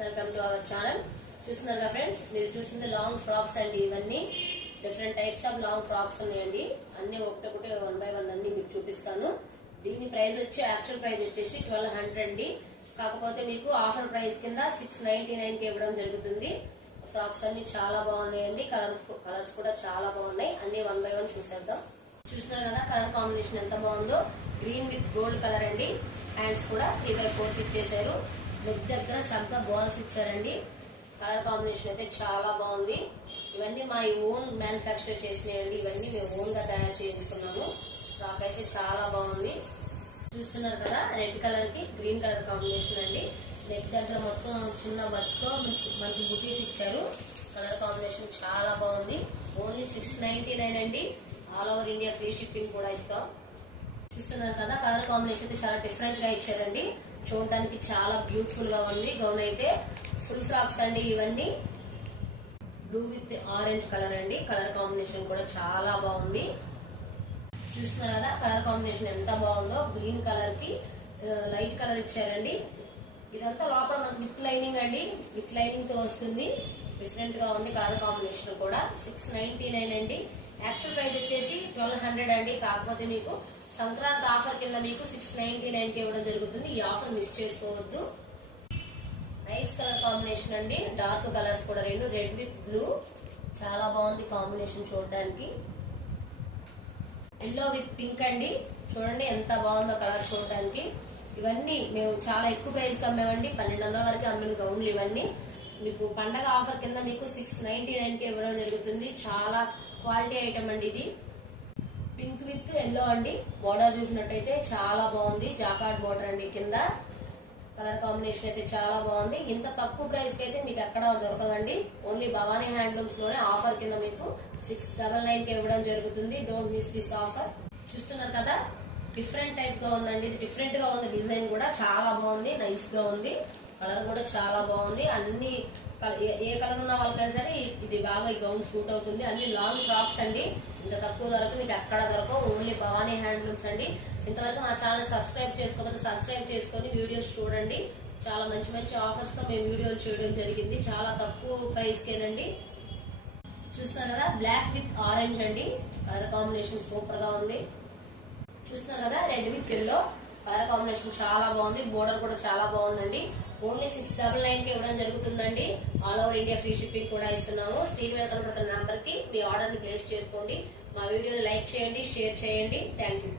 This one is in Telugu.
Welcome to our channel. చూస్తున్నారుగా ఫ్రెండ్స్, మీరు చూసింది లాంగ్ ఫ్రాక్స్ అండి. ఇవన్నీ different types of long frocks ఉన్నాయండి. అన్ని ఒకటి 1 by 1 అన్ని మీకు చూపిస్తాను. దీని ప్రైస్ వచ్చి యాక్చువల్ ప్రైస్ వచ్చేసి 1200 అండి. కాకపోతే మీకు ఆఫర్ ప్రైస్ కింద 699 కి ఇవ్వడం జరుగుతుంది. ఫ్రాక్స్ అన్ని చాలా బాగున్నాయండి. కలర్స్ కూడా చాలా బాగున్నాయి. అన్ని 1 by 1 చూసేద్దాం. చూస్తున్నారు కదా కలర్ కాంబినేషన్ ఎంత బాగుందో. గ్రీన్ విత్ గోల్డ్ కలర్ అండి. హ్యాండ్స్ కూడా 3/4 ఇచ్చేసారు. నెక్ దగ్గర చక్కగా బాల్స్ ఇచ్చారండి. కలర్ కాంబినేషన్ అయితే చాలా బాగుంది. ఇవన్నీ మా ఓన్ మ్యానుఫ్యాక్చర్ చేసినాయండి. ఇవన్నీ మేము ఓన్ గా తయారు చేసుకున్నాము. ఫ్రాక్ అయితే చాలా బాగుంది. చూస్తున్నారు కదా రెడ్ కలర్ కి గ్రీన్ కలర్ కాంబినేషన్ అండి. నెక్ దగ్గర మొత్తం చిన్న వర్క్ తో మనకి బుటీస్ ఇచ్చారు. కలర్ కాంబినేషన్ చాలా బాగుంది. ఓన్లీ 699 అండి. All over India free shipping కూడా ఇస్తాం. చూస్తున్నారు కదా కలర్ కాంబినేషన్ అయితే చాలా డిఫరెంట్ గా ఇచ్చారండి. చూడడానికి చాలా బ్యూటిఫుల్ గా ఉంది. గౌన్ అయితే ఫుల్ ఫ్రాక్స్ అండి. ఇవన్నీ బ్లూ విత్ ఆరెంజ్ కలర్ అండి. కలర్ కాంబినేషన్ కూడా చాలా బాగుంది. చూస్తున్నారు కదా కలర్ కాంబినేషన్ ఎంత బాగుందో. గ్రీన్ కలర్ కి లైట్ కలర్ ఇచ్చారండి. ఇదంతా లోపల మనకి విత్ లైనింగ్ అండి. విత్ లైనింగ్ తో వస్తుంది. డిఫరెంట్ గా ఉంది కలర్ కాంబినేషన్ కూడా. 699 అండి. యాక్చువల్ ప్రైస్ వచ్చేసి 1200 అండి. కాకపోతే మీకు సంక్రాంతి ఆఫర్ కింద మీకు 699 కి ఇవ్వడం జరుగుతుంది. ఈ ఆఫర్ మిస్ చేసుకోవద్దు. నైస్ కలర్ కాంబినేషన్ అండి. డార్క్ కలర్స్ కూడా రెండు, రెడ్ విత్ బ్లూ. చాలా బాగుంది కాంబినేషన్ చూడడానికి. ఎల్లో విత్ పింక్ అండి. చూడండి ఎంత బాగుందో కలర్ చూడడానికి. ఇవన్నీ మేము చాలా ఎక్కువ ప్రైస్ కి అమ్మామండి. 1200 వరకు అమ్మిన గౌన్లు ఇవన్నీ. మీకు పండగ ఆఫర్ కింద మీకు 699 కి ఇవ్వడం జరుగుతుంది. చాలా క్వాలిటీ ఐటమ్ అండి ఇది. పింక్ విత్ ఎల్లో అండి. బోర్డర్ చూసినట్టయితే చాలా బాగుంది. జాకార్డ్ బోర్డర్ అండి కింద. కలర్ కాంబినేషన్ అయితే చాలా బాగుంది. ఇంత తక్కువ ప్రైస్ కి అయితే మీకు ఎక్కడ దొరకదండి. ఓన్లీ భవానీ హ్యాండ్లూమ్స్ లోనే ఆఫర్ కింద మీకు 699 కి ఇవ్వడం జరుగుతుంది. Don't miss this offer. చూస్తున్నారు కదా డిఫరెంట్ టైప్ గా ఉందండి. ఇది డిఫరెంట్ గా ఉంది. డిజైన్ కూడా చాలా బాగుంది. నైస్ గా ఉంది. కలర్ కూడా చాలా బాగుంది. అన్ని ఏ కలర్ ఉన్న వాళ్ళకైనా సరే ఇది బాగా ఈ గౌన్ సూట్ అవుతుంది. అన్ని లాంగ్ ఫ్రాక్స్ అండి. ఇంత తక్కువ ధరకు మీకు ఎక్కడ దొరకవు. ఓన్లీ భవానీ హ్యాండ్లూమ్స్ అండి. ఇంతవరకు మా ఛానల్ సబ్స్క్రైబ్ చేసుకోకపోతే సబ్స్క్రైబ్ చేసుకొని వీడియోస్ చూడండి. చాలా మంచి మంచి ఆఫర్స్ తో మేము వీడియోలు చేయడం జరిగింది. చాలా తక్కువ ప్రైస్ కేనండి. చూస్తున్నారు కదా బ్లాక్ విత్ ఆరెంజ్ అండి. కలర్ కాంబినేషన్ సూపర్ గా ఉంది. చూస్తున్నారు కదా red with yellow. Colour combination చాలా బాగుంది. బోర్డర్ కూడా చాలా బాగుందండి. ఓన్లీ 699 కి ఇవ్వడం జరుగుతుందండి. All over India free shipping కూడా ఇస్తున్నాము. స్క్రీన్ మీద కనబడుతున్న నంబర్ కి మీ ఆర్డర్ ని ప్లేస్ చేసుకోండి. మా వీడియోని లైక్ చేయండి, షేర్ చేయండి. Thank you.